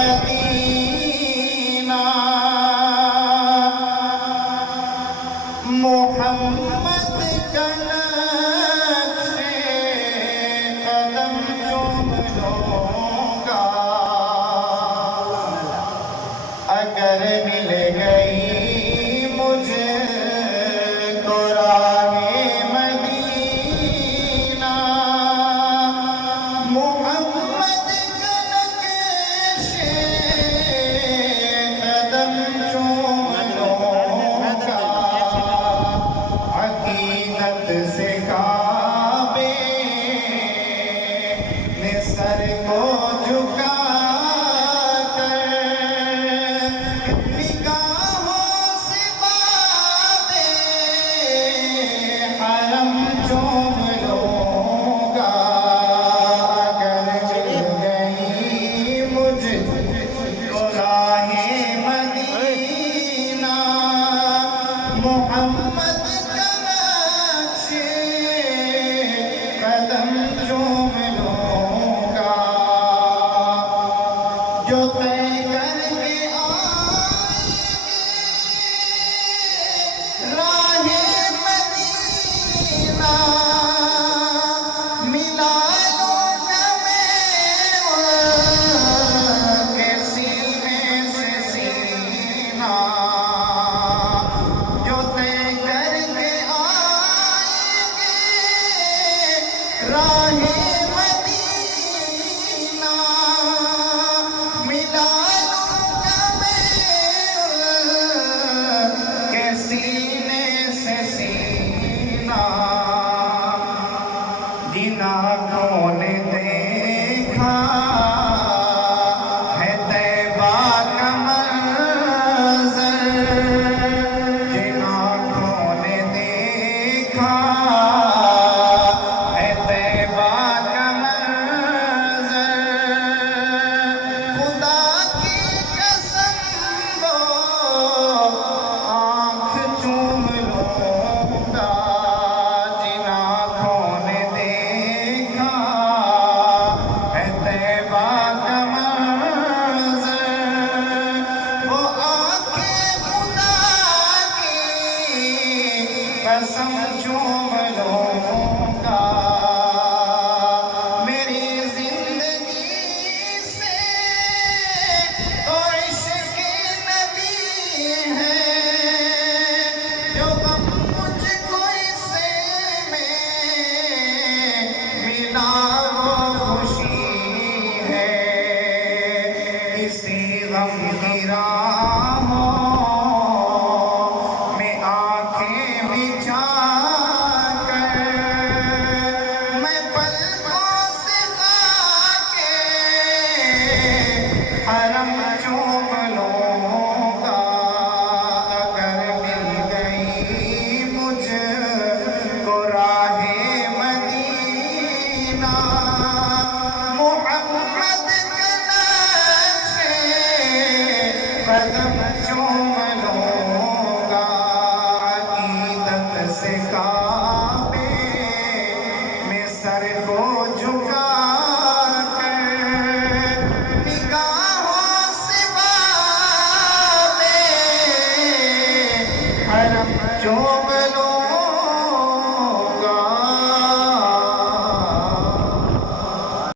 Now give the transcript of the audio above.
مدینہ محمد کا نقش قدم چوم لوں گا اگر مل گئی مجھے تو راہ مدینہ محمد کا نقش قدم چوم لوں گا عقیدت سے کعبے نے سر کو جھکا چوم لوں گا اگر مل گئی مجھ کو راہ مدینہ محمد کا نقش قدم چوم لوں گا جو طے کر کے راہ مدینہ ملا لوں گا میں کہ سینے سے سینہ جن آنکھوں نے دیکھا ہے طیبہ کا منظر جن آنکھوں نے دیکھا قسم چوم لوں گا میری زندگی سے تو عشق نبی ہے جو غم مجھ کو اس میں ملا وہ خوشی ہے اسی غم کی راہوں حرم